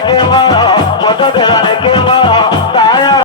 ke wala, wada dera ke wala.